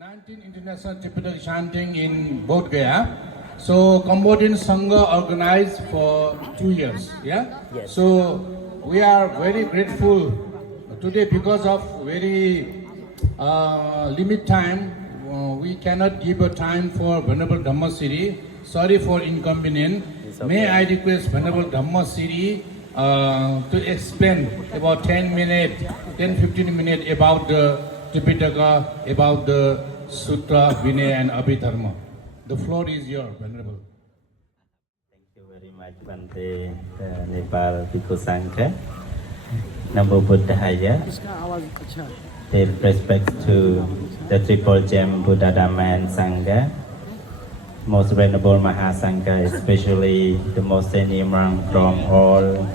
19 International Tipitaka chanting in Bodh Gaya. So Cambodian Sangha organized for 2 years. Yeah. Yes. So we are very grateful today because of very limit time. We cannot give a time for Venerable Dhammasiri. Sorry for inconvenience. It's okay. May I request Venerable Dhammasiri to explain about 10-15 minutes about the Tipitaka, about the Sutra, Vinaya and Abhidharma. The floor is yours, Venerable. Thank you very much, Bante Nepal Bhikkhu Sangha. Namo Buddhaya. With respect to the Triple Gem Buddha Dhamma and Sangha, most venerable Mahasangha, especially the most senior monk from all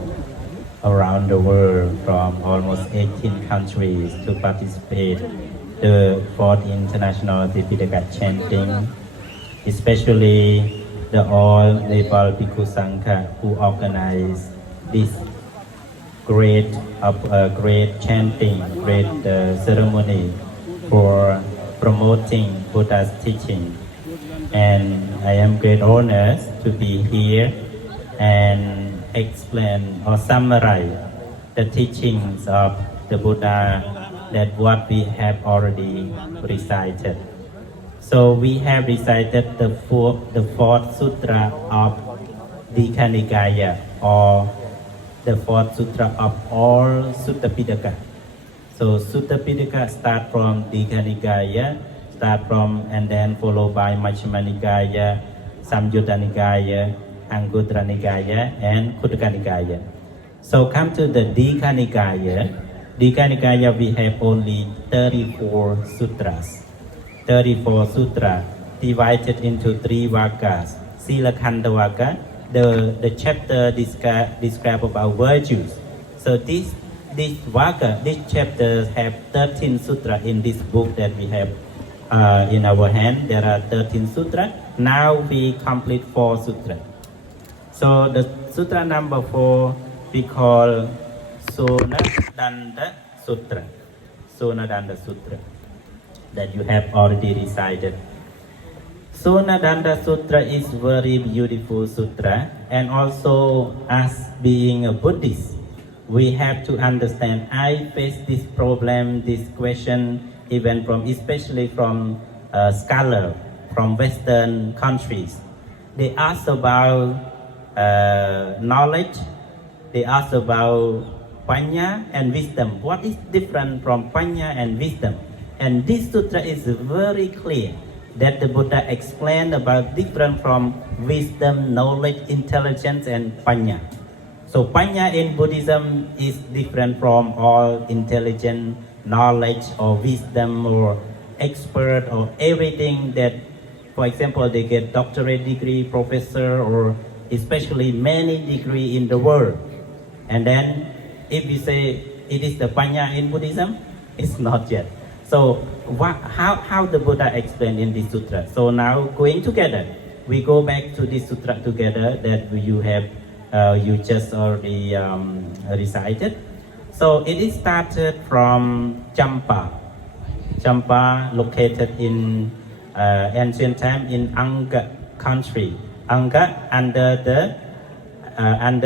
around the world, from almost 18 countries to participate the 4th International Tipitaka chanting, especially the all Nepal Bhikkhu Sangha who organize this great chanting, great ceremony for promoting Buddha's teaching. And I am great honored to be here and explain or summarize the teachings of the Buddha that what we have already recited. So we have recited the fourth sutra of Dikha Nikaya, or the fourth sutra of all Sutta Pitaka. So Sutta Pitaka start from Dikha Nikaya, and then followed by Majjhima Nikaya, Samyutta Nikaya, Anguttara Nikaya, and Khuddaka Nikaya. So come to the Dikha Nikaya. Dikha Nikaya, we have only 34 sutras. 34 sutras divided into 3 vakas. Silakhanda Vaka, the chapter describe about virtues. So this vaka, this chapter have 13 sutras in this book that we have in our hand. There are 13 sutras. Now we complete 4 sutras. So the sutra number 4 we call Sonadanda Sutra. Sonadanda Sutra that you have already recited. Sonadanda Sutra is very beautiful sutra, and also as being a Buddhist, we have to understand. I face this problem, this question, even especially from scholars from Western countries. They ask about knowledge. They ask about Panya and wisdom. What is different from Panya and wisdom? And this sutra is very clear that the Buddha explained about different from wisdom, knowledge, intelligence, and Panya. So Panya in Buddhism is different from all intelligence, knowledge, or wisdom, or expert, or everything that, for example, they get doctorate degree, professor, or especially many degree in the world. And then if we say it is the Panya in Buddhism, it's not yet. So how the Buddha explained in this sutra. So now going together, we go back to this sutra together that you just already recited. So it is started from Champa. Champa, located in ancient time in Anga country. Anga under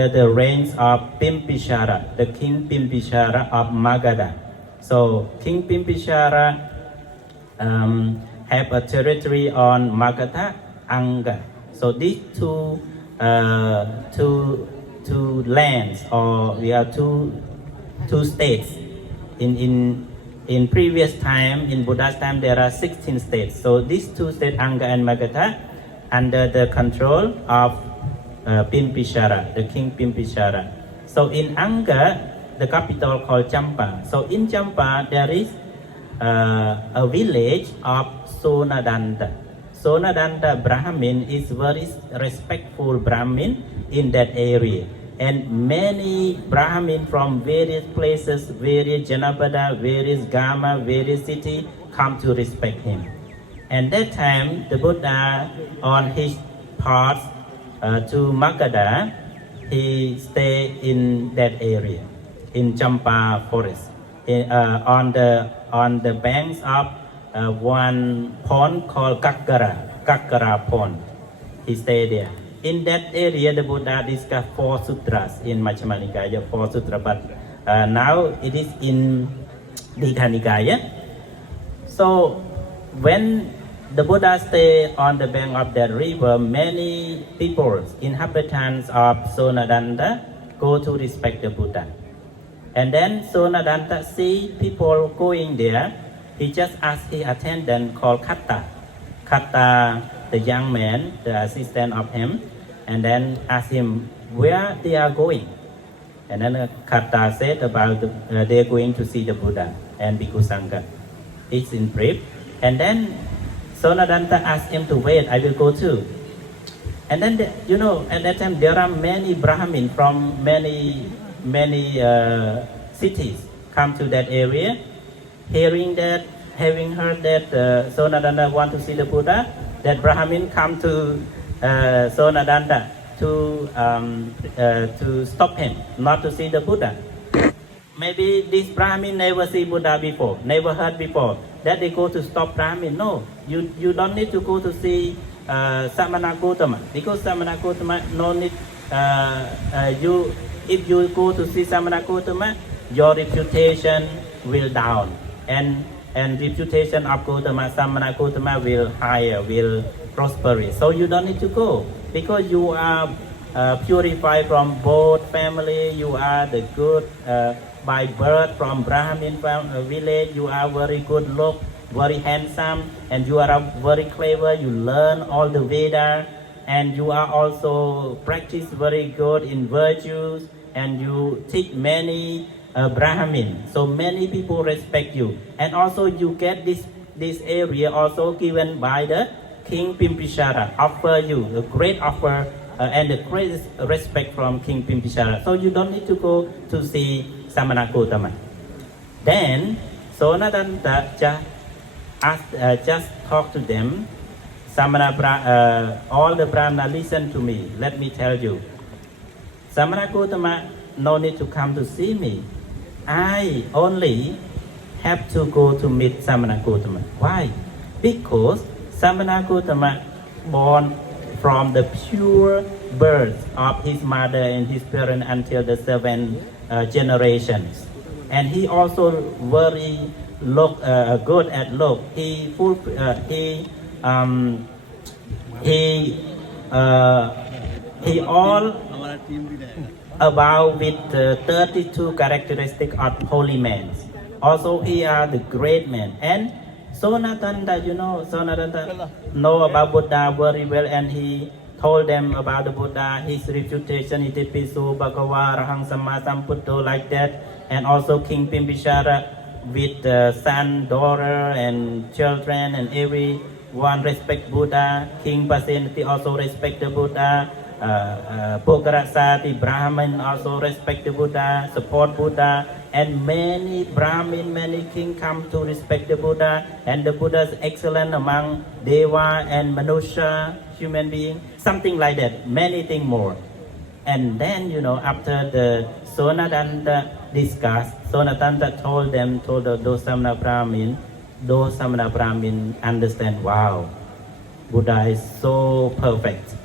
the reign of Bimbisara, the king Bimbisara of Magadha. So King Bimbisara have a territory on Magadha, Anga. So these two lands, or we have two states. In previous time, in Buddha's time, there are 16 states. So these 2 states, Anga and Magadha, under the control of Bimbisara, the king Bimbisara. So in Anga, the capital called Champa. So in Champa, there is a village of Sonadanda. Sonadanda Brahmin is very respectful Brahmin in that area. And many Brahmin from various places, various Janapada, various Gama, various city come to respect him. And that time, the Buddha, on his path to Magadha, he stayed in that area, in Champa forest, on the banks of one pond called Kakara Pond. He stayed there. In that area, the Buddha discussed 4 sutras in Majjhima Nikaya, 4 sutras, but now it is in Digha Nikaya. So when the Buddha stayed on the bank of that river, many people, inhabitants of Sonadanda, go to respect the Buddha. And then Sonadanda see people going there. He just asked his attendant called Katta. Katta, the young man, the assistant of him, and then asked him where they are going. And then Katta said about they are going to see the Buddha and Bhikkhu Sangha. It's in brief. And then Sonadanta asked him to wait, I will go too. And then, at that time there are many Brahmin from many cities come to that area. Having heard that Sonadanda want to see the Buddha, that Brahmin come to Sonadanda to stop him, not to see the Buddha. Maybe this Brahmin never see Buddha before, never heard before. That they go to stop Brahmin. No, you don't need to go to see Samana Gautama, because Samana Gautama no need. If you go to see Samana Gautama, your reputation will down, and reputation of Gautama, Samana Gautama will higher, will prosper. So you don't need to go, because you are purified from both family. You are the good by birth from Brahmin village. You are very good look, very handsome, and you are very clever. You learn all the Veda, and you are also practice very good in virtues, and you teach many Brahmin. So many people respect you, and also you get this area also given by the King Pimpishara. Offer you a great offer and the greatest respect from King Pimpishara. So you don't need to go to see Samana Gautama. Then Sonadanta just talk to them. All the Brahmana, listen to me. Let me tell you. Samana Gautama no need to come to see me. I only have to go to meet Samana Gautama. Why? Because Samana Gautama born from the pure birth of his mother and his parents until the 7 generations. And he also very good at look. He all about with 32 characteristics of holy man. Also he are the great man. And Sonatanda, Sonatanda know about Buddha very well, and he told them about the Buddha, his reputation, Itipisu, Bhagava, Arahang Samma Sambuddho, like that. And also King Pimpishara with son, daughter, and children, and everyone respect Buddha. King Pasenati also respect the Buddha. Bhogarasati Brahmin also respect the Buddha, support Buddha, and many Brahmin, many king come to respect the Buddha, and the Buddha is excellent among Deva and Manusha, human being, something like that, many things more. And then, after the Sonadanda discussed, Sonadanda told those Samana Brahmin understand, wow, Buddha is so perfect.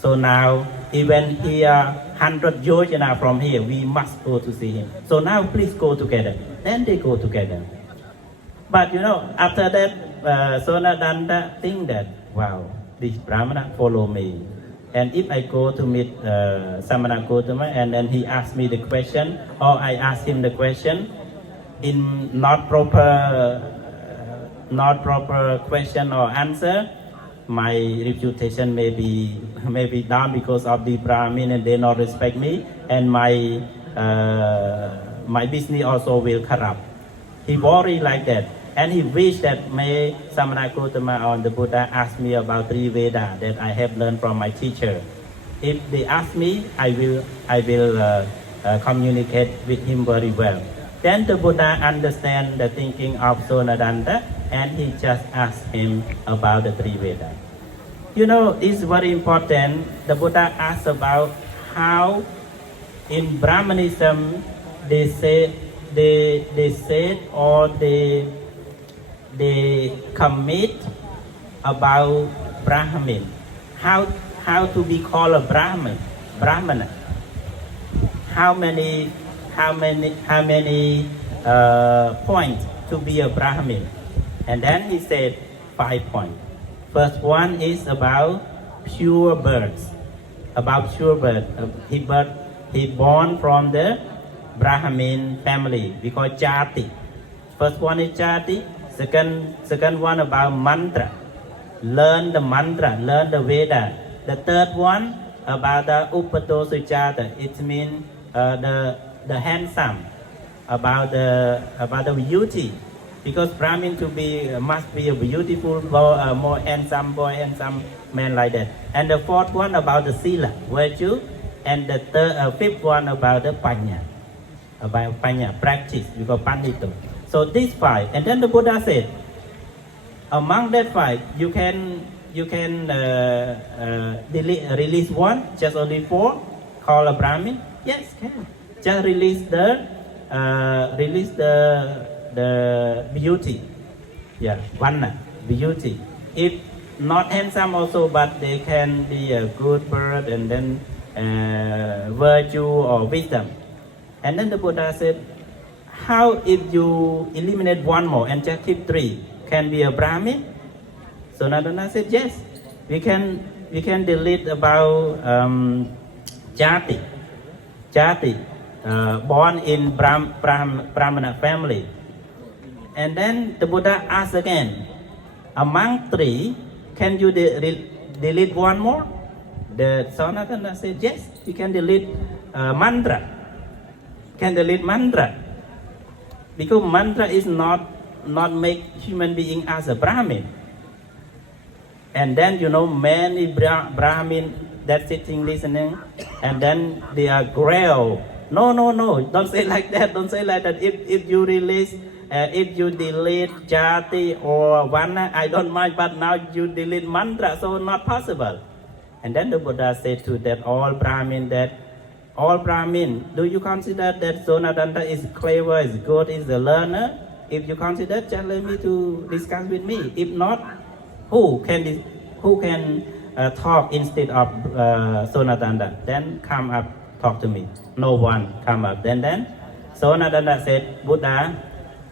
So now, even here, 100 yojana from here, we must go to see him. So now, please go together. Then they go together. But after that, Sonadanda think that, wow, this Brahmana follow me. And if I go to meet Samana Gautama, and then he asks me the question, or I ask him the question, in not proper question or answer, my reputation may be down because of the Brahmin, and they not respect me, and my business also will corrupt. He worry like that, and he wish that may Samana Gautama or the Buddha ask me about 3 Veda that I have learned from my teacher. If they ask me, I will communicate with him very well. Then the Buddha understand the thinking of Sonadanda, and he just asked him about the 3 Vedas. It's very important. The Buddha asked about how in Brahmanism they said or they they commit about Brahmin. How to be called a Brahmana? How many points to be a Brahmin? And then he said 5 points. First one is about pure birth. About pure birth. He born from the Brahmin family. We call Jati. First one is Jati. Second one about mantra. Learn the mantra, learn the Veda. The third one about the Upato Sujata. It means the handsome, about the beauty. Because Brahmin to be must be a beautiful boy, more handsome boy, handsome man like that. And the fourth one about the Sila, virtue. And the fifth one about the Panya. About Panya, practice. We call Pandito. So these 5. And then the Buddha said, among that 5, you can release one, just only 4, call a Brahmin. Yes, can. Just release the beauty. Yeah, Vanna, beauty. If not handsome also, but they can be a good bird and then virtue or wisdom. And then the Buddha said, how if you eliminate one more and just keep 3, can be a Brahmin? So Nadana said, yes, we can delete about Jati, born in Brahmana family. And then the Buddha asked again, among 3, can you delete one more? The Sanatana said, yes, you can delete mantra. Can delete mantra. Because mantra is not make human being as a Brahmin. And then many Brahmin that sitting listening, and then they are growl. No, don't say like that. Don't say like that. If you release, if you delete Jati or Vanna, I don't mind. But now you delete mantra, so not possible. And then the Buddha said to that all Brahmin, do you consider that Sonadanda is clever, is good, is a learner? If you consider, just let me to discuss with me. If not, who can talk instead of Sonadanda? Then come up, talk to me. No one come up. Then Sonadanda said, Buddha,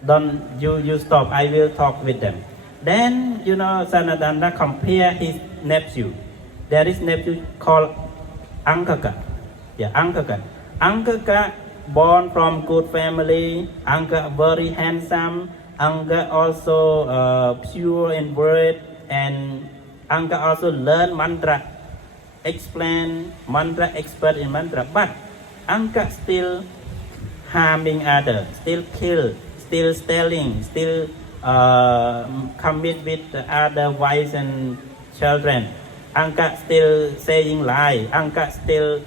don't you stop. I will talk with them. Then Sonadanda compare his nephew. There is nephew called Angkaka. Yeah, Angkaka. Angkaka born from good family. Angka very handsome. Angka also pure in word, and Angka also learn mantra, explain mantra, expert in mantra. But Angka still harming others, still kill, still stealing, still commit with other wives and children. Angka still saying lie. Angka still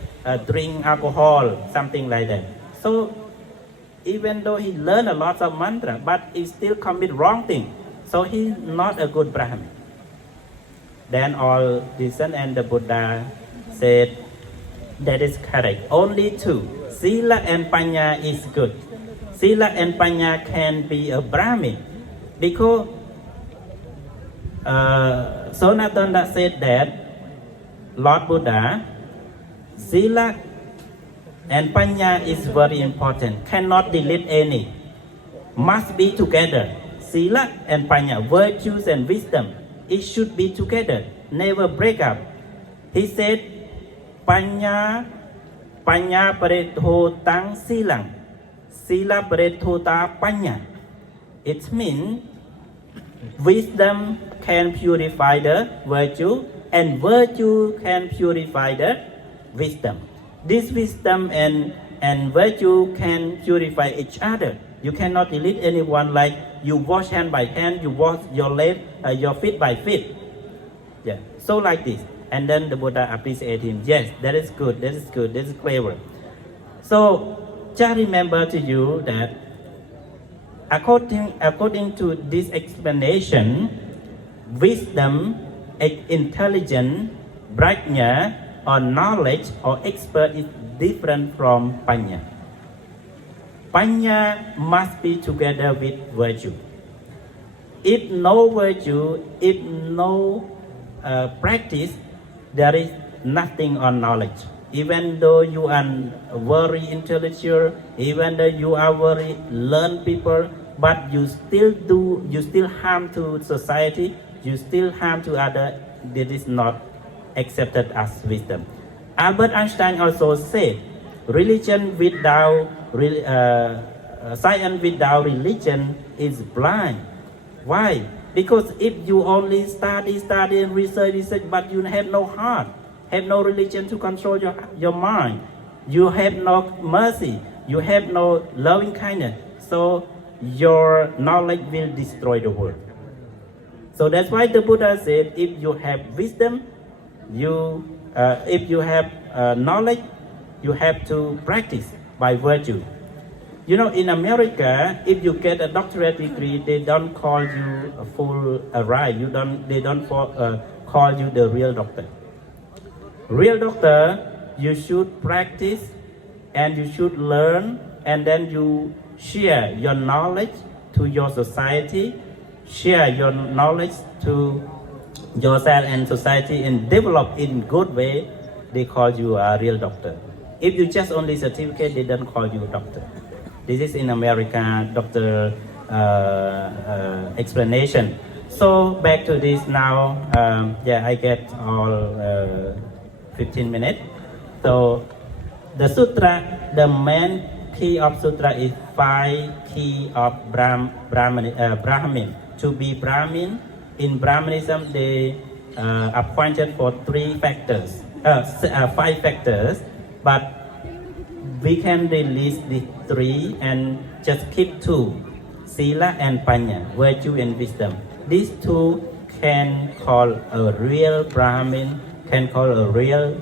drink alcohol, something like that. So even though he learned a lot of mantra, but he still commit wrong thing. So he's not a good Brahmin. Then all listen, and the Buddha said, that is correct. Only 2, Sila and Panya is good. Sila and Panya can be a Brahmin. Because Sonatanda said that Lord Buddha, Sila and Panya is very important. Cannot delete any. Must be together. Sila and Panya, virtues and wisdom, it should be together. Never break up. He said, Panya pareto tang silang. Sila pareto ta Panya. It means wisdom can purify the virtue, and virtue can purify the wisdom. This wisdom and virtue can purify each other. You cannot delete anyone like you wash hand by hand, you wash your leg, your feet by feet. Yeah, so like this. And then the Buddha appreciate him. Yes, that is good, that is good, that is clever. So just remember to you that according to this explanation, wisdom, intelligence, prajna, or knowledge or expert is different from Panya. Panya must be together with virtue. If no virtue, if no practice, there is nothing on knowledge. Even though you are very intellectual, even though you are very learned people, but you still harm to society, you still harm to other, that is not accepted as wisdom. Albert Einstein also said, religion without science without religion is blind. Why? Because if you only study and research, but you have no heart, have no religion to control your mind, you have no mercy, you have no loving kindness, so your knowledge will destroy the world. So that's why the Buddha said, if you have wisdom, if you have knowledge, you have to practice by virtue. You know, in America, if you get a doctorate degree, they don't call you a full right. They don't call you the real doctor. Real doctor, you should practice and you should learn, and then you share your knowledge to your society, share your knowledge to yourself and society, and develop in good way. They call you a real doctor. If you just only certificate, they don't call you a doctor. This is in America, doctor explanation. So back to this now. I get all 15 minutes. So the sutra, the main key of sutra is 5 key of Brahmin. To be Brahmin, in Brahmanism they appointed for 5 factors, but we can release the 3 and just keep 2, Sila and Panya, virtue and wisdom. These 2 can call a real Brahmin, can call a real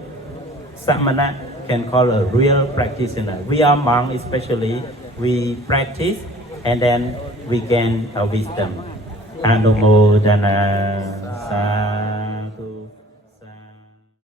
Samana, can call a real practitioner. We are monks especially, we practice and then we gain a wisdom. Anumodana sa